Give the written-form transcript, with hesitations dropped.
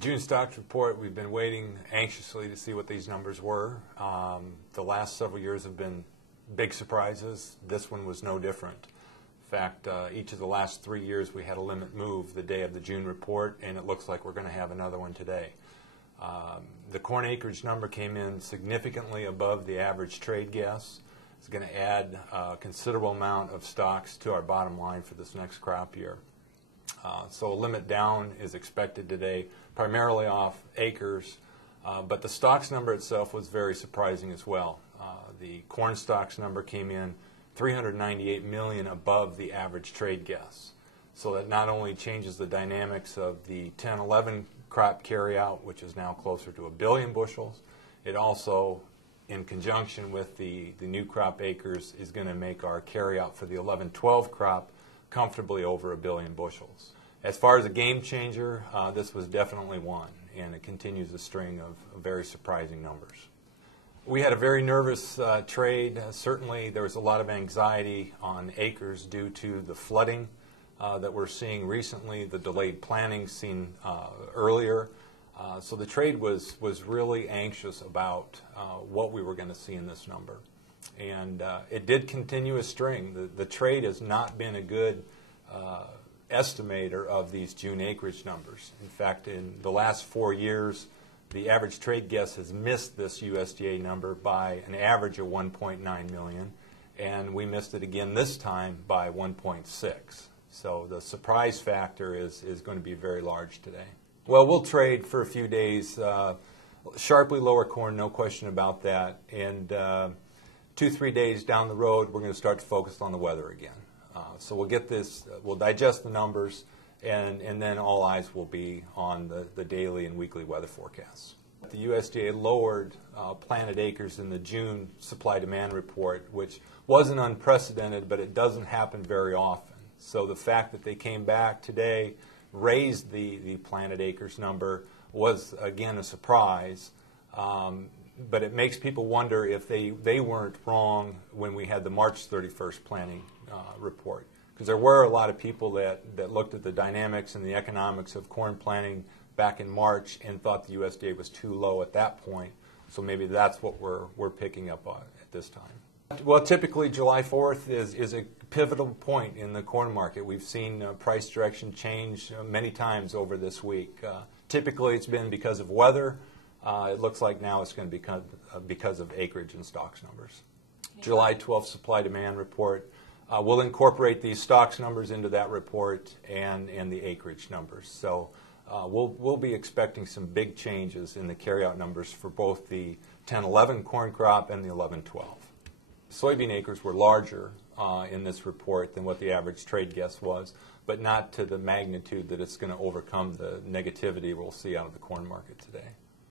June stocks report, we've been waiting anxiously to see what these numbers were. The last several years have been big surprises. This one was no different. In fact, each of the last 3 years we had a limit move the day of the June report, and it looks like we're going to have another one today. The corn acreage number came in significantly above the average trade guess. It's going to add a considerable amount of stocks to our bottom line for this next crop year. So a limit down is expected today, primarily off acres, but the stocks number itself was very surprising as well. The corn stocks number came in 398 million above the average trade guess. So that not only changes the dynamics of the 10-11 crop carryout, which is now closer to 1 billion bushels, it also, in conjunction with the new crop acres, is going to make our carryout for the 11-12 crop comfortably over 1 billion bushels. As far as a game changer, this was definitely one, and it continues a string of very surprising numbers. We had a very nervous trade. Certainly there was a lot of anxiety on acres due to the flooding that we're seeing recently, the delayed planting seen earlier. So the trade was really anxious about what we were going to see in this number. And it did continue a string. The trade has not been a good estimator of these June acreage numbers. In fact, in the last 4 years, the average trade guess has missed this USDA number by an average of 1.9 million, and we missed it again this time by 1.6. So the surprise factor is going to be very large today. Well, we'll trade for a few days. Sharply lower corn, no question about that. And 2-3 days down the road, we're going to start to focus on the weather again. So we'll get this, we'll digest the numbers, and then all eyes will be on the daily and weekly weather forecasts. The USDA lowered planted acres in the June supply-demand report, which wasn't unprecedented, but it doesn't happen very often. So the fact that they came back today, raised the planted acres number, was again a surprise. But it makes people wonder if they weren't wrong when we had the March 31st planting report. Because there were a lot of people that looked at the dynamics and the economics of corn planting back in March and thought the USDA was too low at that point. So maybe that's what we're picking up on at this time. Well, typically July 4th is a pivotal point in the corn market. We've seen price direction change many times over this week. Typically it's been because of weather. It looks like now it's going to be because of acreage and stocks numbers. Yeah. July 12th supply-demand report. We'll incorporate these stocks numbers into that report and the acreage numbers. So we'll be expecting some big changes in the carryout numbers for both the 10-11 corn crop and the 11-12. Soybean acres were larger in this report than what the average trade guess was, but not to the magnitude that it's going to overcome the negativity we'll see out of the corn market today.